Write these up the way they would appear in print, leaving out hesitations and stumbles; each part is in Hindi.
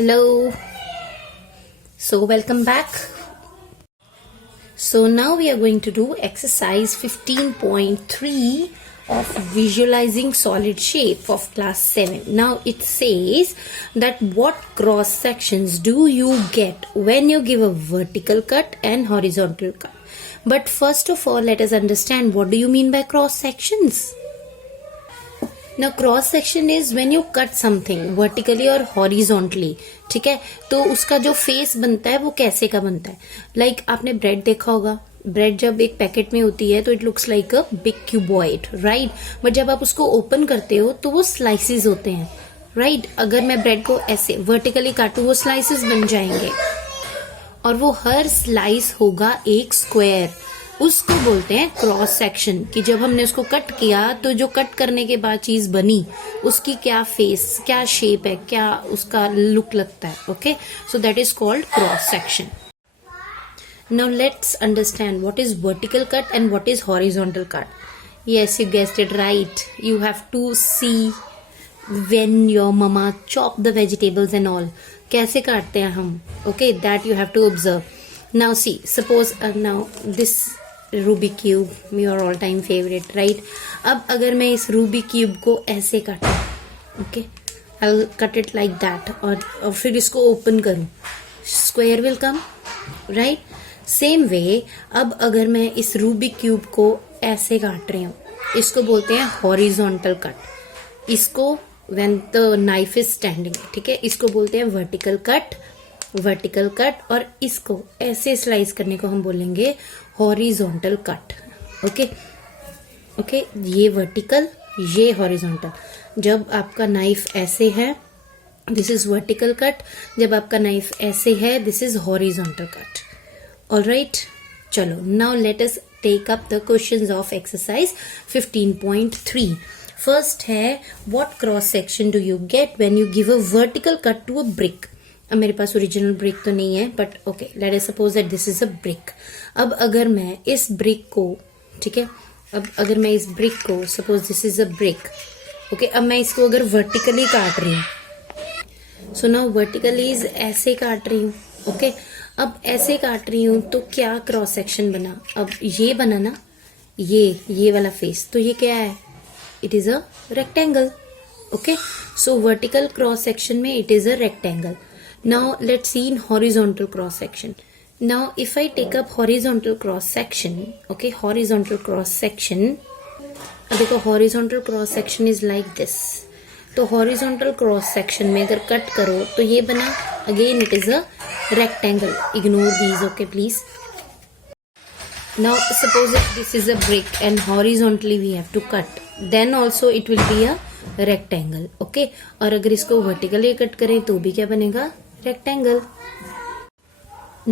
Hello. So welcome back. So now we are going to do exercise 15.3 of visualizing solid shape of class 7. Now it says that what cross sections do you get when you give a vertical cut and horizontal cut. But first of all, let us understand what do you mean by cross sections. Now cross section is when you cut something vertically और हॉरिजॉन्टली. ठीक है, तो उसका जो फेस बनता है वो कैसे का बनता है. लाइक आपने ब्रेड देखा होगा. ब्रेड जब एक पैकेट में होती है तो it looks like a big cuboid, right. But जब आप उसको ओपन करते हो तो वो स्लाइसेस होते हैं, राइट. अगर मैं ब्रेड को ऐसे वर्टिकली काटूं वो स्लाइसेस बन जाएंगे और वो हर स्लाइस होगा एक स्क्वायर. उसको बोलते हैं क्रॉस सेक्शन. कि जब हमने उसको कट किया तो जो कट करने के बाद चीज बनी उसकी क्या फेस, क्या शेप है, क्या उसका लुक लगता है. Okay, so that is called cross section. Now let's understand what is vertical cut and what is horizontal cut. Yes, you guessed it right. You have to see when your mama chop the vegetables and all. कैसे काटते हैं हम. Okay, that you have to observe. Now see, suppose now this Rubik cube, your all time favourite, right. अब अगर मैं इस रूबिक क्यूब को ऐसे काटूं, okay, I will cut it like that और फिर इसको ओपन करूं, square will come, right. Same way अब अगर मैं इस रूबिक क्यूब को ऐसे काट रही हूं, इसको बोलते हैं हॉरिजॉन्टल कट. इसको when the knife is standing, ठीक है, इसको बोलते हैं वर्टिकल कट. वर्टिकल कट और इसको ऐसे स्लाइस करने को हम बोलेंगे हॉरिजॉन्टल कट. ओके ओके, ये वर्टिकल, ये हॉरिजॉन्टल. जब आपका नाइफ ऐसे है दिस इज वर्टिकल कट. जब आपका नाइफ ऐसे है this is horizontal cut. Alright, चलो now let us take up the questions of exercise 15.3. First है what cross section do you get when you give a vertical cut to a brick. अब मेरे पास ओरिजिनल ब्रिक तो नहीं है but okay, let us suppose that this is a brick. अब अगर मैं इस ब्रिक को, ठीक है, अब अगर मैं इस ब्रिक को, suppose this is a brick, okay, अब मैं इसको अगर वर्टिकली काट रही हूं, सो नाउ वर्टिकली इज ऐसे काट रही हूं. ओके, अब ऐसे काट रही हूं तो क्या क्रॉस सेक्शन बना. अब ये बना ना, ये वाला फेस, तो ये क्या है, it is a rectangle. Okay, so vertical cross section में it is a rectangle. Now let's see in horizontal cross section. Now if I take up horizontal cross section, okay, horizontal cross section, देखो horizontal cross section is like this. तो horizontal cross section में अगर कट करो तो ये बना, again it is a rectangle. Ignore these, okay please. Now suppose if this is a brick and horizontally we have to cut, then also it will be a rectangle. Okay, और अगर इसको vertically कट करें तो भी क्या बनेगा, rectangle.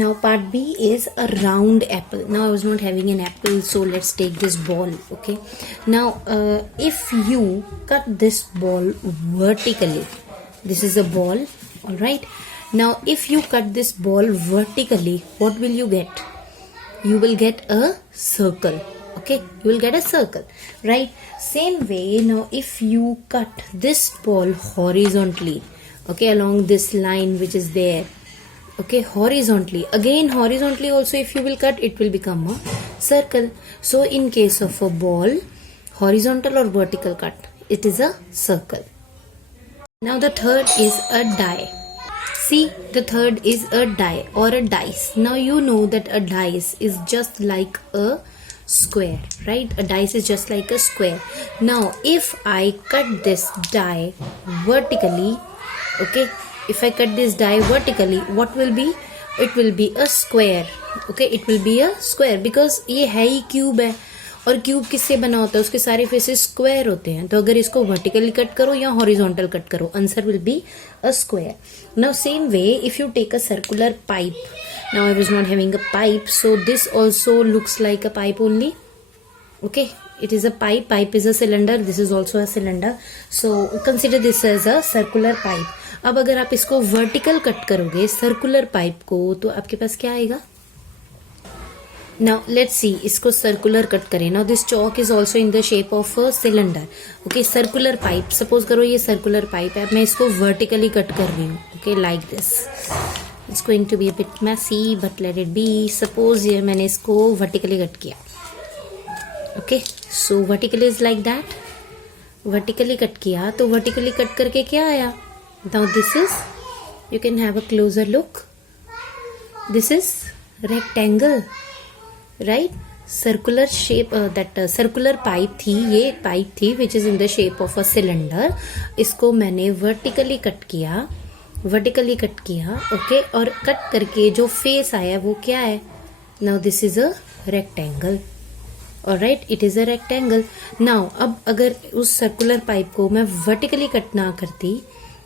Now part B is a round apple. Now I was not having an apple, so let's take this ball. Okay, now if you cut this ball vertically, this is a ball, all right. Now if you cut this ball vertically, what will you get? You will get a circle. Okay, you will get a circle, right. Same way, now if you cut this ball horizontally, okay, along this line which is there, okay, horizontally, again horizontally also if you will cut it will become a circle. So in case of a ball, horizontal or vertical cut, it is a circle. Now the third is a die. See, the third is a die or a dice. Now you know that a dice is just like a square, right. A dice is just like a square. Now if I cut this die vertically, okay, if I cut this die vertically, what will be, it will be a square. Okay, it will be a square because ये है ही क्यूब है और क्यूब किससे बना होता है, उसके सारे फेसेस स्क्वायर होते हैं. तो अगर इसको वर्टिकली कट करो या हॉरिजॉन्टल कट करो, answer will be a square. Now same way if you take a circular pipe. Now I was not having a pipe, so this also looks like a pipe only. Okay, it is a pipe. Pipe is a cylinder. This is also a cylinder. So consider this as a circular pipe. अब अगर आप इसको वर्टिकल कट करोगे सर्कुलर पाइप को तो आपके पास क्या आएगा, Now let's see, इसको circular कट करें. Now this chalk is also in the shape of a cylinder. Okay, circular pipe. Suppose करो ये circular pipe है, मैं इसको vertically कट कर रही हूँ. Okay, like this. It's going to be a bit messy, but let it be. Suppose ये मैंने इसको vertically कट किया. Okay, so vertically is like that. Vertically cut किया, तो vertically कट करके क्या आया? Now this is, you can have a closer look. This is rectangle. Right circular shape that circular pipe थी, ये पाइप थी विच is in the shape of a cylinder. इसको मैंने वर्टिकली कट किया, ओके, और कट करके जो फेस आया वो क्या है? Now this is a rectangle. Alright, it is a rectangle. Now अब अगर उस सर्कुलर पाइप को मैं वर्टिकली कट ना करती,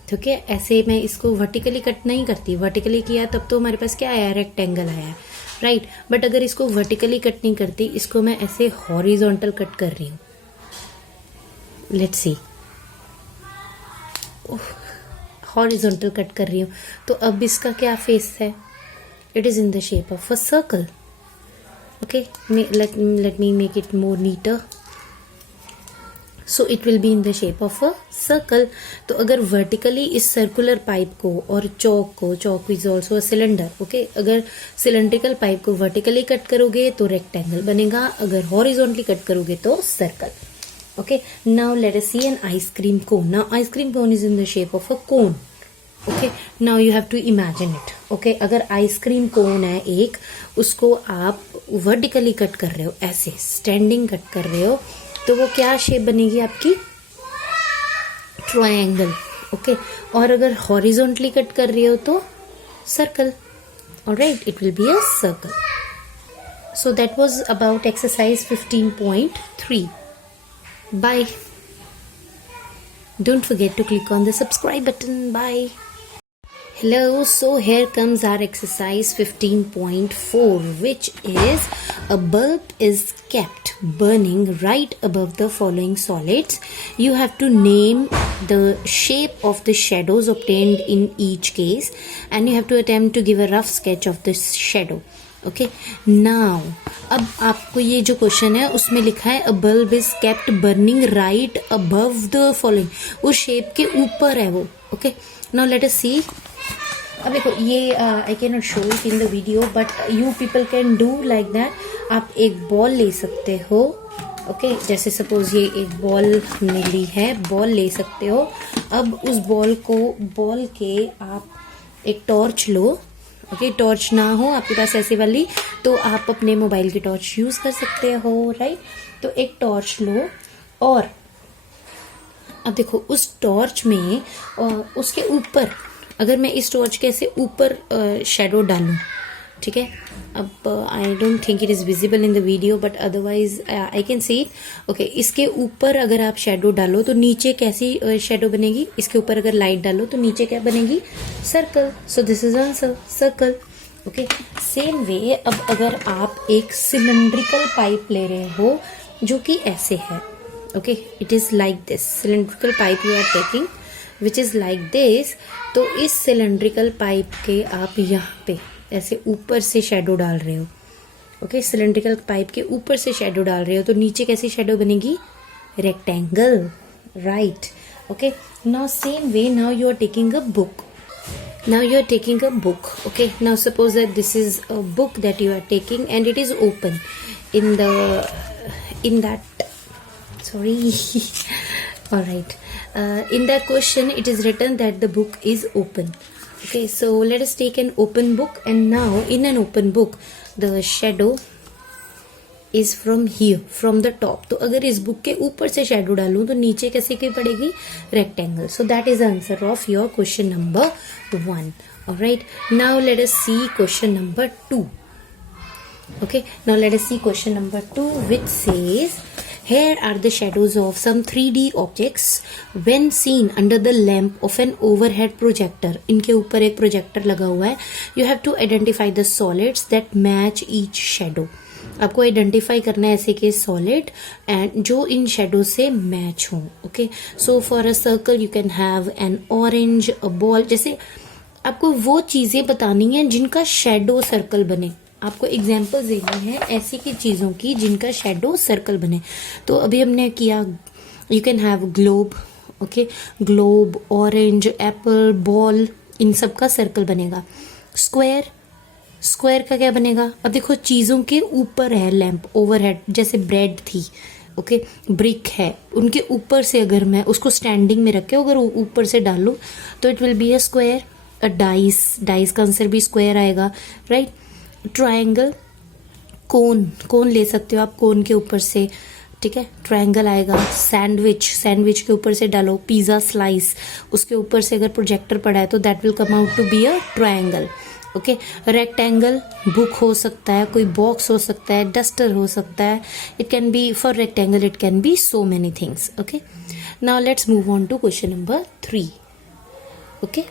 ठीक है, ऐसे मैं इसको वर्टिकली कट नहीं करती, वर्टिकली किया तब तो हमारे पास क्या आया? रेक्टेंगल आया, राइट. बट अगर इसको वर्टिकली कट नहीं करती, इसको मैं ऐसे हॉरिजॉन्टल कट कर रही हूं. लेट्स सी, हॉरिजॉन्टल कट कर रही हूं, तो अब इसका क्या फेस है? It is in the shape of a circle. Okay, let me make it more neater. So it will be in the shape of a circle. तो अगर वर्टिकली इस सर्कुलर पाइप को और chalk is also a cylinder, okay, अगर सिलेंड्रिकल पाइप को वर्टिकली कट करोगे तो रेक्टेंगल बनेगा, अगर हॉरिजॉन्टली कट करोगे तो circle. Okay, now let us see an ice cream cone. Now ice cream cone is in the shape of a cone. Okay, now you have to imagine it. Okay, अगर आइसक्रीम कोन है एक, उसको आप वर्टिकली कट कर रहे हो, ऐसे स्टैंडिंग कट कर रहे हो, तो वो क्या शेप बनेगी आपकी? ट्रायंगल. ओके, और अगर हॉरिजॉन्टली कट कर रही हो तो circle. Alright, it will be a circle. So that was about exercise 15.3. Bye. Don't forget to click on the subscribe button. Bye. Hello, so here comes our exercise 15.4, which is a bulb is kept burning right above the following solids. You have to name the shape of the shadows obtained in each case, and you have to attempt to give a rough sketch of this shadow. Okay, now अब आपको ये जो क्वेश्चन है उसमें लिखा है a bulb is kept burning right above the following. उस शेप के ऊपर है वो. Okay, now let us see. अब देखो ये I can not show it in the video, but you people can do like that. आप एक बॉल ले सकते हो. ओके, जैसे सपोज ये एक बॉल हमने ली है, बॉल ले सकते हो. अब उस बॉल के आप एक टॉर्च लो. ओके, टॉर्च ना हो आपके पास ऐसी वाली, तो आप अपने मोबाइल की टॉर्च यूज कर सकते हो, राइट. तो एक टॉर्च लो, और अब देखो उस टॉर्च में उसके ऊपर, अगर मैं इस टॉर्च के ऐसे ऊपर शेडो डालूं, ठीक है. अब I don't think it is visible in the video, but otherwise I can see. Okay, इसके ऊपर अगर आप शेडो डालो तो नीचे कैसी शेडो बनेगी? इसके ऊपर अगर लाइट डालो तो नीचे क्या बनेगी? Circle. So this is answer, circle. Okay, same way अब अगर आप एक सिलेंड्रिकल पाइप ले रहे हो जो कि ऐसे है, okay, it is like this cylindrical pipe you are taking which is like this. तो इस सिलेंड्रिकल पाइप के आप यहाँ पे ऐसे ऊपर से शेडो डाल रहे हो. ओके, सिलेंड्रिकल पाइप के ऊपर से शेडो डाल रहे हो, तो नीचे कैसी शेडो बनेगी? Rectangle, right. Okay, now same way, now you are taking a book. Okay, now suppose that this is a book that you are taking and it is open in that all right, in that question it is written that the book is open. Okay, so let us take an open book, and now in an open book the shadow is from here, from the top. तो अगर इस बुक के ऊपर से शेडो डालूं तो नीचे कैसे की पड़ेगी? Rectangle. So that is the answer of your question number 1. Alright, now let us see question number 2. Okay, now let us see question number 2, which says, here are the shadows of some 3D objects when seen under the lamp of an overhead projector. इनके ऊपर एक प्रोजेक्टर लगा हुआ है. You have to identify the solids that match each shadow. आपको आइडेंटिफाई करना है ऐसे के सॉलिड एंड जो इन शेडो से मैच हो. Okay, so for a circle you can have an orange, a ball. जैसे आपको वो चीजें बतानी है जिनका शेडो सर्कल बने. आपको एग्जांपल्स देनी है ऐसी की चीज़ों की जिनका शेडो सर्कल बने। तो अभी हमने किया, you can have globe, okay, globe, orange, apple, ball, इन सब का सर्कल बनेगा। स्क्वायर, स्क्वायर का क्या बनेगा? अब देखो चीज़ों के ऊपर है लैंप, ओवरहेड, जैसे ब्रेड थी, ओके, ब्रिक है, उनके ऊपर से अगर मैं उसको स्टैंडिंग में रखे अगर ऊपर से डालूं तो it will be a square. A dice, dice का आंसर भी स्क्वायर आएगा, राइट। ट्रायंगल, कोन, कोन ले सकते हो आप कोन के ऊपर से, ठीक है, ट्रायंगल आएगा। सैंडविच, सैंडविच के ऊपर से डालो। पिज़्ज़ा स्लाइस, उसके ऊपर से अगर प्रोजेक्टर पड़ा है तो that will come out to be a triangle, okay. Rectangle, book हो सकता है, कोई बॉक्स हो सकता है, डस्टर हो सकता है। It can be, for rectangle it can be so many things, okay. Now let's move on to question number 3, okay.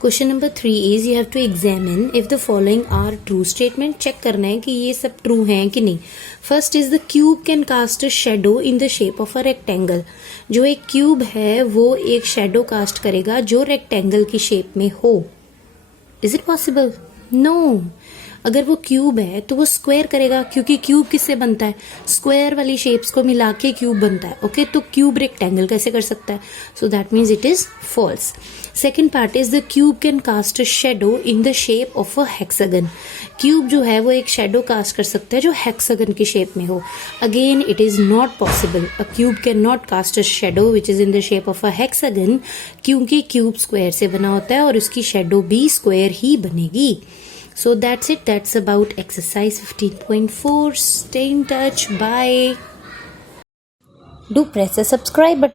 Question number 3 is you have to examine if the following are true statement. Check करना है कि ये सब ट्रू हैं कि नहीं। First is the cube can cast a shadow in the shape of a rectangle. जो एक क्यूब है वो एक शेडो कास्ट करेगा जो रेक्टेंगल की शेप में हो। Is it possible? नो। अगर वो क्यूब है तो वो स्क्वायर करेगा, क्योंकि क्यूब किससे बनता है? स्क्वायर वाली शेप्स को मिला के क्यूब बनता है, ओके। तो क्यूब रेक्टेंगल कैसे कर सकता है? So that means it is false. Second part is the cube can cast a shadow in the shape of a hexagon. Cube जो है वो एक शेडो कास्ट कर सकता है जो हेक्सागन की शेप में हो। Again it is not possible. A cube can not cast a shadow which is in the shape of a hexagon, क्योंकि क्यूब स्क्वायर से बना होता है और उसकी शेडो भी स्क्वायर ही बनेगी। So that's it. That's about exercise 15.4. Stay in touch. Bye. Do press the subscribe button.